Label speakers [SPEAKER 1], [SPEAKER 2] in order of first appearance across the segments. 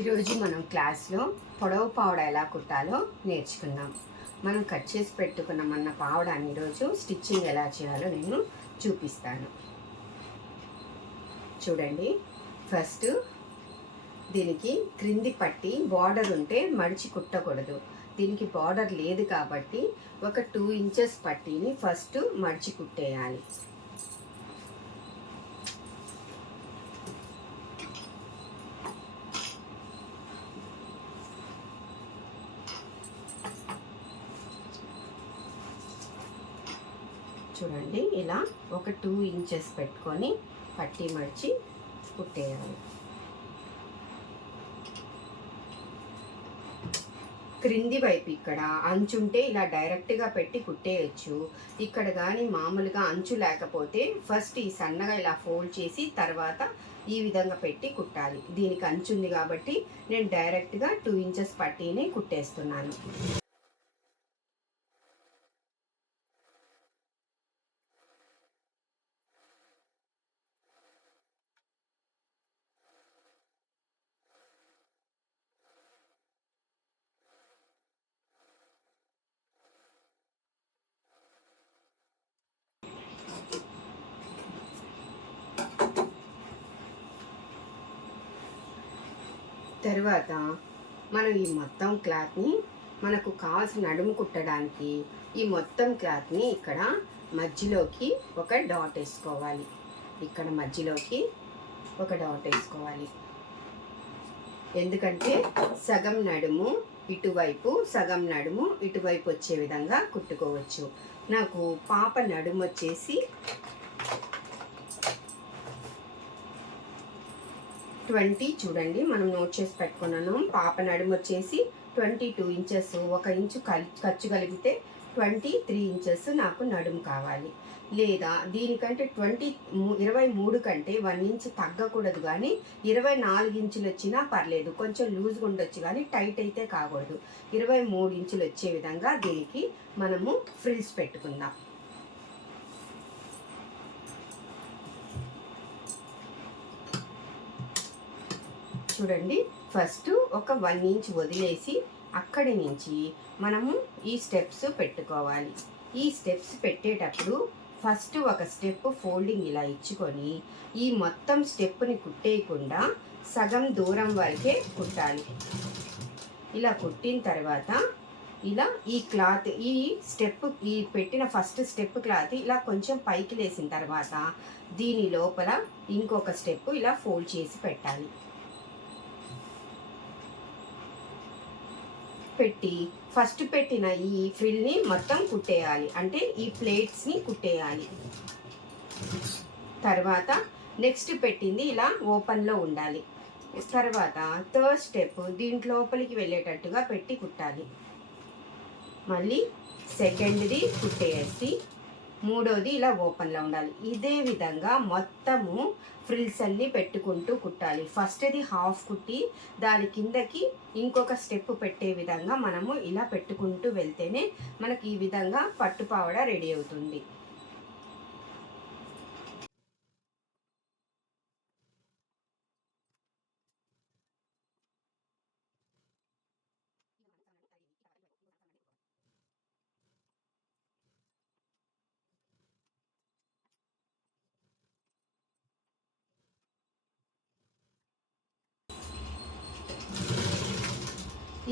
[SPEAKER 1] ఈరోజు మనం క్లాస్లో పొడవు పావడ ఎలా కుట్టాలో నేర్చుకుందాం. మనం కట్ చేసి పెట్టుకున్నామన్న పావడాన్ని ఈరోజు స్టిచ్చింగ్ ఎలా చేయాలో నేను చూపిస్తాను. చూడండి. ఫస్ట్ దీనికి క్రింది పట్టి బార్డర్ ఉంటే మడిచి కుట్టకూడదు. దీనికి బార్డర్ లేదు కాబట్టి ఒక టూ ఇంచెస్ పట్టీని ఫస్ట్ మడిచి కుట్టేయాలి. చూడండి ఇలా ఒక టూ ఇంచెస్ పెట్టుకొని పట్టి మడిచి కుట్టేయాలి. క్రింది వైపు ఇక్కడ అంచుంటే ఇలా డైరెక్ట్గా పెట్టి కుట్టేయచ్చు. ఇక్కడ కానీ మామూలుగా అంచు లేకపోతే ఫస్ట్ ఈ సన్నగా ఇలా ఫోల్డ్ చేసి తర్వాత ఈ విధంగా పెట్టి కుట్టాలి. దీనికి అంచు ఉంది కాబట్టి నేను డైరెక్ట్గా టూ ఇంచెస్ పట్టీని కుట్టేస్తున్నాను. తర్వాత మనం ఈ మొత్తం క్లాత్ని మనకు కావాల్సిన నడుము కుట్టడానికి ఈ మొత్తం క్లాత్ని ఇక్కడ మధ్యలోకి ఒక డాట్ వేసుకోవాలి. ఇక్కడ మధ్యలోకి ఒక డాట్ వేసుకోవాలి. ఎందుకంటే సగం నడుము ఇటువైపు సగం నడుము ఇటువైపు వచ్చే విధంగా కుట్టుకోవచ్చు. నాకు పాప నడుము వచ్చేసి ట్వంటీ చూడండి మనం నోట్ చేసి పెట్టుకున్నాను. పాప నడుము వచ్చేసి ట్వంటీ టూ ఇంచెస్ ఒక ఇంచు కలి ఖర్చు కలిగితే ట్వంటీ త్రీ ఇంచెస్ నాకు నడుము కావాలి. లేదా దీనికంటే ట్వంటీ ఇరవై మూడు కంటే వన్ ఇంచ్ తగ్గకూడదు కానీ ఇరవై నాలుగు ఇంచులు వచ్చినా పర్లేదు. కొంచెం లూజ్గా ఉండొచ్చు కానీ టైట్ అయితే కాకూడదు. ఇరవై మూడు ఇంచులు వచ్చే విధంగా దీనికి మనము ఫ్రిల్స్ పెట్టుకుందాం. చూడండి. ఫస్ట్ ఒక వన్ ఇంచ్ వదిలేసి అక్కడి నుంచి మనము ఈ స్టెప్స్ పెట్టుకోవాలి. ఈ స్టెప్స్ పెట్టేటప్పుడు ఫస్ట్ ఒక స్టెప్ ఫోల్డింగ్ ఇలా ఇచ్చుకొని ఈ మొత్తం స్టెప్ని కుట్టేయకుండా సగం దూరం వరకే కుట్టాలి. ఇలా కుట్టిన తర్వాత ఇలా ఈ క్లాత్ ఈ స్టెప్ ఈ పెట్టిన ఫస్ట్ స్టెప్ క్లాత్ ఇలా కొంచెం పైకి లేసిన తర్వాత దీని లోపల ఇంకొక స్టెప్ ఇలా ఫోల్డ్ చేసి పెట్టాలి. పెట్టి ఫస్ట్ పెట్టిన ఈ ఫ్రిల్ని మొత్తం కుట్టేయాలి. అంటే ఈ ప్లేట్స్ని కుట్టేయాలి. తర్వాత నెక్స్ట్ పెట్టింది ఇలా ఓపెన్లో ఉండాలి. తర్వాత థర్డ్ స్టెప్ దీంట్లోపలికి వెళ్ళేటట్టుగా పెట్టి కుట్టాలి. మళ్ళీ సెకండ్ది కుట్టేసి మూడోది ఇలా ఓపెన్లో ఉండాలి. ఇదే విధంగా మొత్తము ఫ్రిల్స్ అన్నీ పెట్టుకుంటూ కుట్టాలి. ఫస్ట్ది హాఫ్ కుట్టి దాని కిందకి ఇంకొక స్టెప్ పెట్టే విధంగా మనము ఇలా పెట్టుకుంటూ వెళ్తేనే మనకి ఈ విధంగా పట్టుపావడ రెడీ అవుతుంది.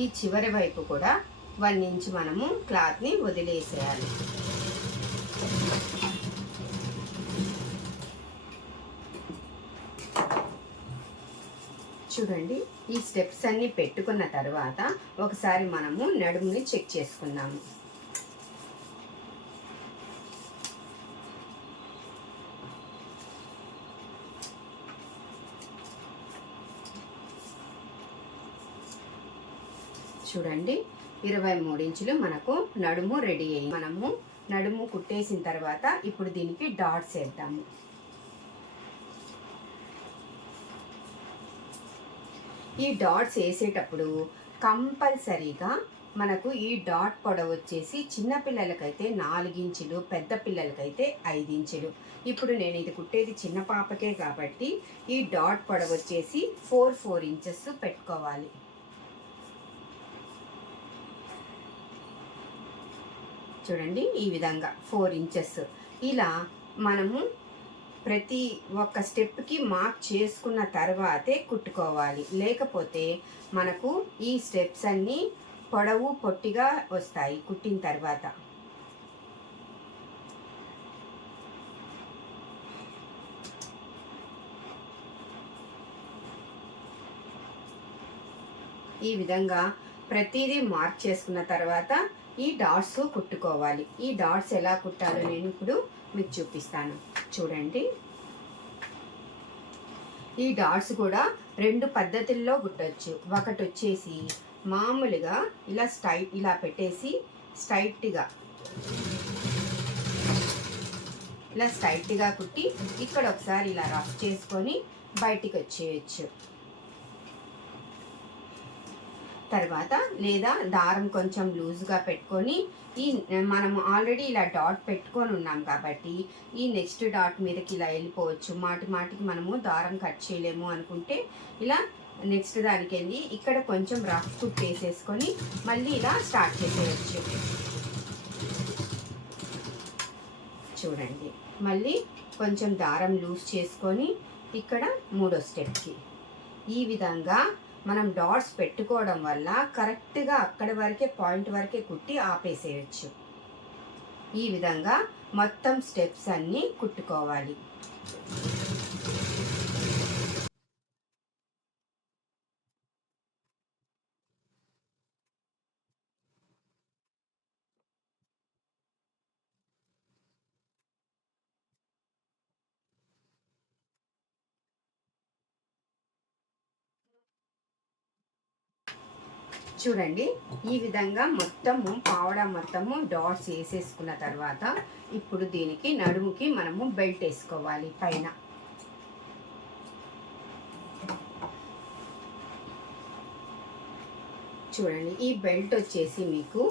[SPEAKER 1] ఈ చివరి వైపు కూడా వన్ ఇంచ్ మనము క్లాత్ని వదిలేసేయాలి. చూడండి ఈ స్టెప్స్ అన్నీ పెట్టుకున్న తర్వాత ఒకసారి మనము నడుముని చెక్ చేసుకుందాము. చూడండి. ఇరవై మూడు ఇంచులు మనకు నడుము రెడీ అయ్యి మనము నడుము కుట్టేసిన తర్వాత ఇప్పుడు దీనికి డాట్స్ వేద్దాము. ఈ డాట్స్ వేసేటప్పుడు కంపల్సరీగా మనకు ఈ డాట్ పొడవు వచ్చేసి చిన్నపిల్లలకైతే నాలుగించులు పెద్ద పిల్లలకైతే ఐదించులు ఇప్పుడు నేను ఇది కుట్టేది చిన్న పాపకే కాబట్టి ఈ డాట్ పొడవు వచ్చేసి ఫోర్ ఫోర్ ఇంచెస్ పెట్టుకోవాలి. చూడండి ఈ విధంగా ఫోర్ ఇంచెస్. ఇలా మనము ప్రతి ఒక్క స్టెప్కి మార్క్ చేసుకున్న తర్వాతే కుట్టుకోవాలి. లేకపోతే మనకు ఈ స్టెప్స్ అన్నీ పొడవు పొట్టిగా వస్తాయి కుట్టిన తర్వాత. ఈ విధంగా ప్రతిదీ మార్క్ చేసుకున్న తర్వాత ఈ డాట్స్ కుట్టుకోవాలి. ఈ డాట్స్ ఎలా కుట్టాలో నేను ఇప్పుడు మీకు చూపిస్తాను. చూడండి. ఈ డాట్స్ కూడా రెండు పద్ధతుల్లో కుట్టచ్చు. ఒకటి వచ్చేసి మామూలుగా ఇలా స్టైట్ ఇలా పెట్టేసి స్ట్రైట్గా ఇలా స్ట్రైట్గా కుట్టి ఇక్కడ ఒకసారి ఇలా రఫ్ చేసుకొని బయటికి వచ్చేయచ్చు. తర్వాత లేదా దారం కొంచెం లూజ్గా పెట్టుకొని ఈ మనం ఆల్రెడీ ఇలా డాట్ పెట్టుకొని ఉన్నాం కాబట్టి ఈ నెక్స్ట్ డాట్ మీదకి ఇలా వెళ్ళిపోవచ్చు. మాటి మాటికి మనము దారం కట్ చేయలేము అనుకుంటే ఇలా నెక్స్ట్ దానికి వెళ్ళి ఇక్కడ కొంచెం రఫ్ కుట్ వేసేసుకొని మళ్ళీ ఇలా స్టార్ట్ చేసేయచ్చు. చూడండి. మళ్ళీ కొంచెం దారం లూజ్ చేసుకొని ఇక్కడ మూడో స్టెప్కి. ఈ విధంగా మనం డాట్స్ పెట్టుకోవడం వల్ల కరెక్ట్గా అక్కడి వరకే పాయింట్ వరకే కుట్టి ఆపేసేయచ్చు. ఈ విధంగా మొత్తం స్టెప్స్ అన్నీ కుట్టుకోవాలి. చూడండి ఈ విధంగా మొత్తము పావడ మొత్తము డాట్స్ వేసేసుకున్న తర్వాత ఇప్పుడు దీనికి నడుముకి మనము బెల్ట్ వేసుకోవాలి పైన. చూడండి ఈ బెల్ట్ వచ్చేసి మీకు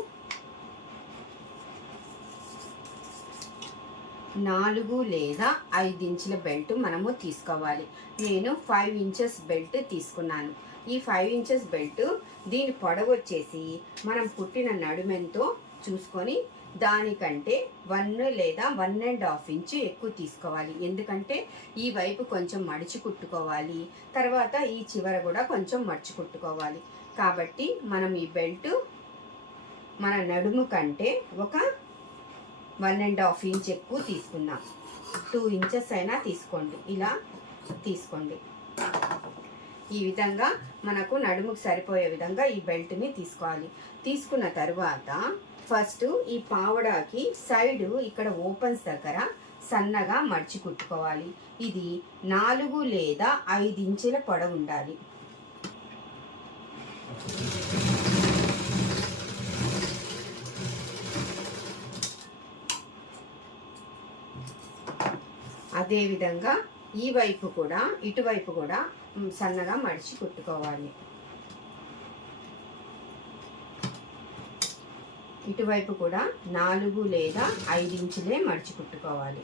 [SPEAKER 1] నాలుగు లేదా ఐదు ఇంచుల బెల్ట్ మనము తీసుకోవాలి. నేను ఫైవ్ ఇంచెస్ బెల్ట్ తీసుకున్నాను. ఈ ఫైవ్ ఇంచెస్ బెల్ట్ దీని పొడవు వచ్చేసి మనం పుట్టిన నడుమెంతో చూసుకొని దానికంటే వన్ లేదా వన్ అండ్ హాఫ్ ఇంచు ఎక్కువ తీసుకోవాలి. ఎందుకంటే ఈ వైపు కొంచెం మడిచి కుట్టుకోవాలి. తర్వాత ఈ చివర కూడా కొంచెం మడిచి కుట్టుకోవాలి. కాబట్టి మనం ఈ బెల్ట్ మన నడుము కంటే ఒక వన్ అండ్ హాఫ్ ఇంచ్ ఎక్కువ తీసుకుందాం. టూ ఇంచెస్ అయినా తీసుకోండి. ఇలా తీసుకోండి. ఈ విధంగా మనకు నడుముకు సరిపోయే విధంగా ఈ బెల్ట్ని తీసుకోవాలి. తీసుకున్న తర్వాత ఫస్ట్ ఈ పావడాకి సైడ్ ఇక్కడ ఓపెన్స్ దగ్గర సన్నగా మడిచి కుట్టుకోవాలి. ఇది నాలుగు లేదా ఐదు ఇంచుల పొడవు ఉండాలి. అదేవిధంగా ఈ వైపు కూడా ఇటువైపు కూడా సన్నగా మడిచి కుట్టుకోవాలి. ఇటువైపు కూడా నాలుగు లేదా ఐదు ఇంచులే మడిచి కుట్టుకోవాలి.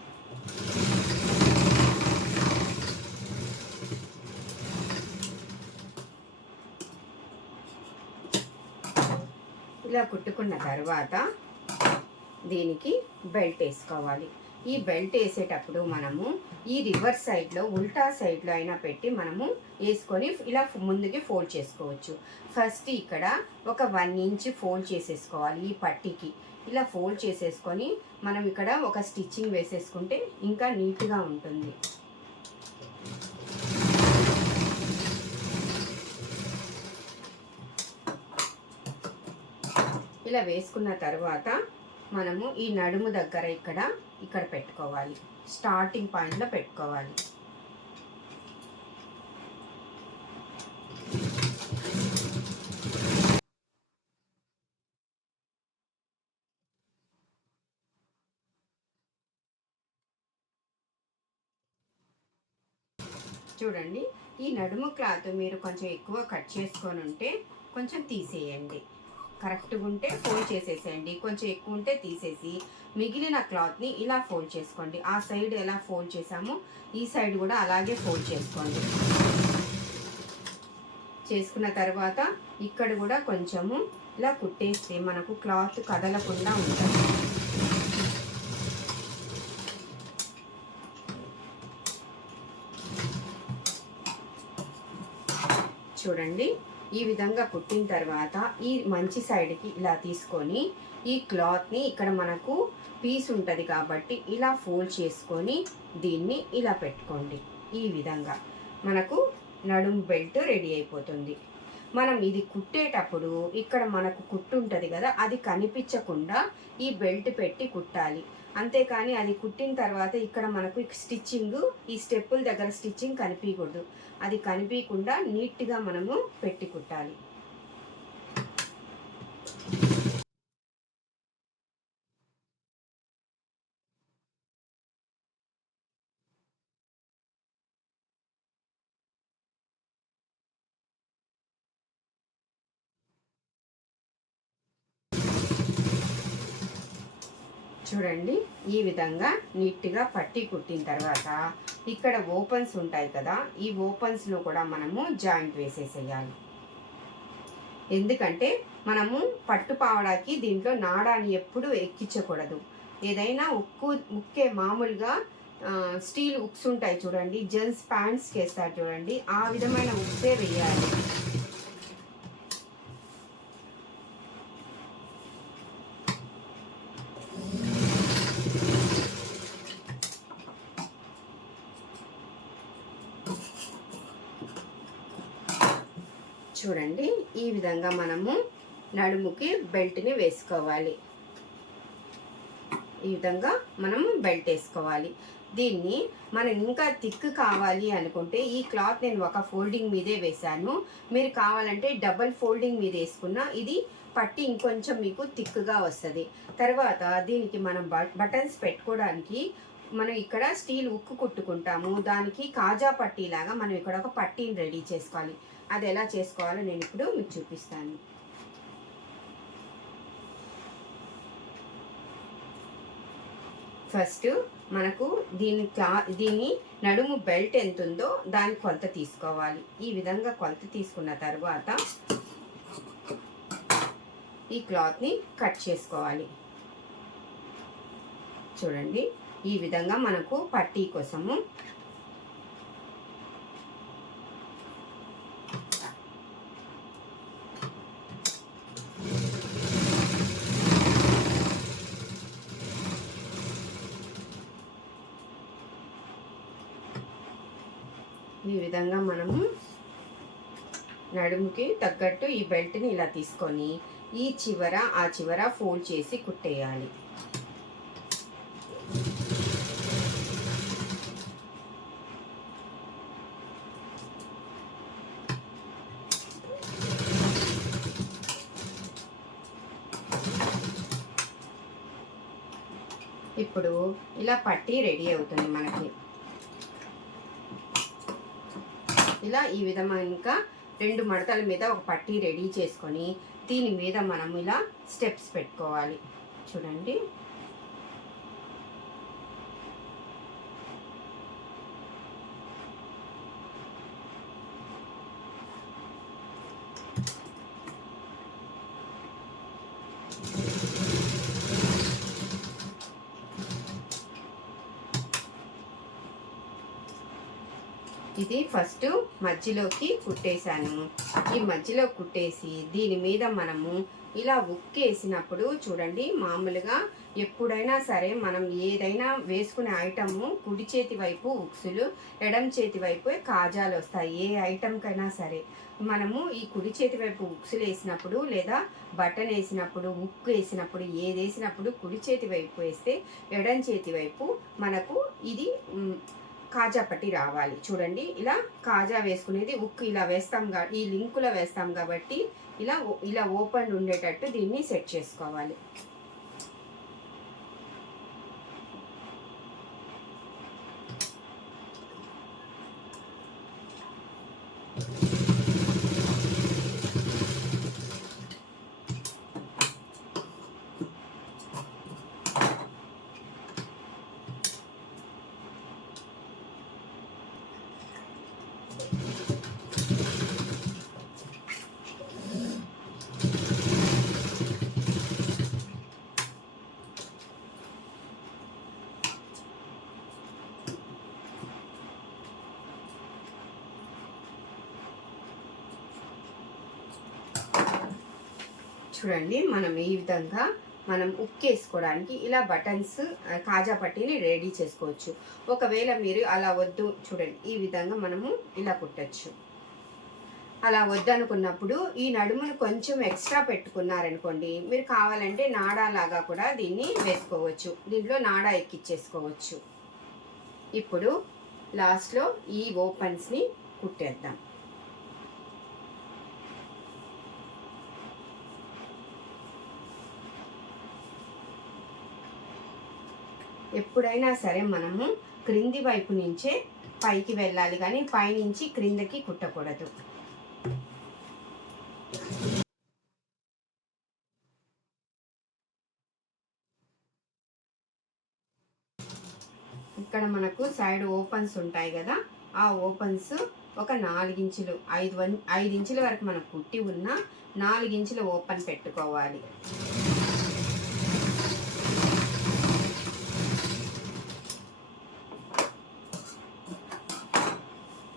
[SPEAKER 1] ఇలా కుట్టుకున్న తర్వాత దీనికి బెల్ట్ వేసుకోవాలి. ఈ బెల్ట్ వేసేటప్పుడు మనము ఈ రివర్స్ సైడ్లో ఉల్టా సైడ్లో అయినా పెట్టి మనము వేసుకొని ఇలా ముందుకి ఫోల్డ్ చేసుకోవచ్చు. ఫస్ట్ ఇక్కడ ఒక వన్ ఇంచ్ ఫోల్డ్ చేసేసుకోవాలి ఈ పట్టీకి. ఇలా ఫోల్డ్ చేసేసుకొని మనం ఇక్కడ ఒక స్టిచ్చింగ్ వేసేసుకుంటే ఇంకా నీట్గా ఉంటుంది. ఇలా వేసుకున్న తర్వాత మనము ఈ నడుము దగ్గర ఇక్కడ ఇక్కడ పెట్టుకోవాలి. స్టార్టింగ్ పాయింట్లో పెట్టుకోవాలి. చూడండి ఈ నడుము క్లాత్ మీరు కొంచెం ఎక్కువ కట్ చేసుకొని ఉంటే కొంచెం తీసేయండి. కరెక్ట్గా ఉంటే ఫోల్డ్ చేసేసేయండి. కొంచెం ఎక్కువ ఉంటే తీసేసి మిగిలిన క్లాత్ని ఇలా ఫోల్డ్ చేసుకోండి. ఆ సైడ్ ఎలా ఫోల్డ్ చేసామో ఈ సైడ్ కూడా అలాగే ఫోల్డ్ చేసుకోండి. చేసుకున్న తర్వాత ఇక్కడ కూడా కొంచెము ఇలా కుట్టేస్తే మనకు క్లాత్ కదలకుండా ఉంటుంది. చూడండి. ఈ విధంగా కుట్టిన తర్వాత ఈ మంచి సైడ్కి ఇలా తీసుకొని ఈ క్లాత్ని ఇక్కడ మనకు పీస్ ఉంటుంది కాబట్టి ఇలా ఫోల్డ్ చేసుకొని దీన్ని ఇలా పెట్టుకోండి. ఈ విధంగా మనకు నడుము బెల్ట్ రెడీ అయిపోతుంది. మనం ఇది కుట్టేటప్పుడు ఇక్కడ మనకు కుట్టు ఉంటుంది కదా అది కనిపించకుండా ఈ బెల్ట్ పెట్టి కుట్టాలి. అంతేకాని అది కుట్టిన తర్వాత ఇక్కడ మనకు స్టిచ్చింగ్ ఈ స్టెప్పుల దగ్గర స్టిచ్చింగ్ కనిపించకూడదు అది కనిపించకుండా నీట్గా మనము పెట్టి కుట్టాలి. చూడండి ఈ విధంగా నీట్గా పట్టి కుట్టిన తర్వాత ఇక్కడ ఓపెన్స్ ఉంటాయి కదా ఈ ఓపెన్స్లో కూడా మనము జాయింట్ వేసేసేయాలి. ఎందుకంటే మనము పట్టు పావడాకి దీంట్లో నాడాన్ని ఎప్పుడు ఎక్కించకూడదు. ఏదైనా ఉక్కు ఉక్కే మామూలుగా స్టీల్ ఉక్స్ ఉంటాయి చూడండి జెంట్స్ ప్యాంట్స్ వేస్తారు చూడండి ఆ విధమైన ఉక్సే వేయాలి చూడండి ఈ విధంగా మనము నడుముకి బెల్ట్ని వేసుకోవాలి. ఈ విధంగా మనం బెల్ట్ వేసుకోవాలి. దీన్ని మనం ఇంకా థిక్ కావాలి అనుకుంటే ఈ క్లాత్ నేను ఒక ఫోల్డింగ్ మీదే వేశాను. మీరు కావాలంటే డబల్ ఫోల్డింగ్ మీద వేసుకున్న ఇది పట్టి ఇంకొంచెం మీకు థిక్గా వస్తుంది. తర్వాత దీనికి మనం బటన్స్ పెట్టుకోవడానికి మనం ఇక్కడ స్టీల్ ఉక్కు కుట్టుకుంటాము. దానికి కాజా పట్టీలాగా మనం ఇక్కడ ఒక పట్టీని రెడీ చేసుకోవాలి. అది ఎలా చేసుకోవాలో నేను ఇప్పుడు మీకు చూపిస్తాను. ఫస్ట్ మనకు దీని క్లా దీని నడుము బెల్ట్ ఎంత ఉందో దాని కొలత తీసుకోవాలి. ఈ విధంగా కొలత తీసుకున్న తర్వాత ఈ క్లాత్ని కట్ చేసుకోవాలి. చూడండి. ఈ విధంగా మనకు పట్టీ కోసము ఈ విధంగా మనము నడుముకి తగ్గట్టు ఈ బెల్ట్ని ఇలా తీసుకొని ఈ చివర ఆ చివర ఫోల్డ్ చేసి కుట్టేయాలి. ఇప్పుడు ఇలా పట్టి రెడీ అవుతుంది మనకి. ఇలా ఈ విధంగా ఇంకా రెండు మడతల మీద ఒక పట్టీ రెడీ చేసుకొని దీని మీద మనం ఇలా స్టెప్స్ పెట్టుకోవాలి. చూడండి. ఇది ఫస్ట్ మధ్యలోకి కుట్టేశాను. ఈ మధ్యలో కుట్టేసి దీని మీద మనము ఇలా ఉక్కేసినప్పుడు చూడండి మామూలుగా ఎప్పుడైనా సరే మనం ఏదైనా వేసుకునే ఐటము కుడి చేతి వైపు ఉక్సులు ఎడం చేతి వైపు కాజాలు వస్తాయి. ఏ ఐటమ్కైనా సరే మనము ఈ కుడి చేతి వైపు ఉక్సులు వేసినప్పుడు లేదా బటన్ వేసినప్పుడు ఉక్కు వేసినప్పుడు ఏది వేసినప్పుడు కుడి చేతి వైపు వేస్తే ఎడం చేతి వైపు మనకు ఇది కాజా పట్టి రావాలి. చూడండి ఇలా కాజా వేసుకునేది ఉక్కు ఇలా వేస్తాం కా ఈ లింకులో వేస్తాం కాబట్టి ఇలా ఇలా ఓపెన్ ఉండేటట్టు దీన్ని సెట్ చేసుకోవాలి. చూడండి మనం ఈ విధంగా మనం ఉక్కేసుకోవడానికి ఇలా బటన్స్ కాజా పట్టీని రెడీ చేసుకోవచ్చు. ఒకవేళ మీరు అలా వద్దు చూడండి ఈ విధంగా మనము ఇలా కుట్టచ్చు. అలా వద్దనుకున్నప్పుడు ఈ నడుమును కొంచెం ఎక్స్ట్రా పెట్టుకున్నారనుకోండి మీరు కావాలంటే నాడా లాగా కూడా దీన్ని వేసుకోవచ్చు. దీంట్లో నాడా ఎక్కిచ్చేసుకోవచ్చు. ఇప్పుడు లాస్ట్లో ఈ ఓపెన్స్ని కుట్టేద్దాం. ఎప్పుడైనా సరే మనము క్రింది వైపు నుంచే పైకి వెళ్ళాలి కానీ పైనుంచి క్రిందకి కుట్టకూడదు. ఇక్కడ మనకు సైడ్ ఓపెన్స్ ఉంటాయి కదా ఆ ఓపెన్స్ ఒక నాలుగించులు ఐదు వన్ ఐదు ఇంచుల వరకు మనం కుట్టి ఉన్న నాలుగించుల ఓపెన్ పెట్టుకోవాలి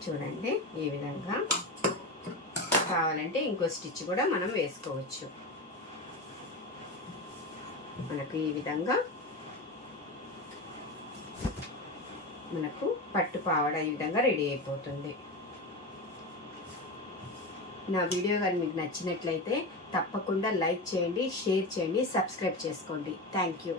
[SPEAKER 1] చూడండి ఈ విధంగా కావాలంటే ఇంకో స్టిచ్ కూడా మనం వేసుకోవచ్చు. మనకు ఈ విధంగా మనకు పట్టు పావడ ఈ విధంగా రెడీ అయిపోతుంది. నా వీడియో కానీ మీకు నచ్చినట్లయితే తప్పకుండా లైక్ చేయండి షేర్ చేయండి సబ్స్క్రైబ్ చేసుకోండి. Thank you.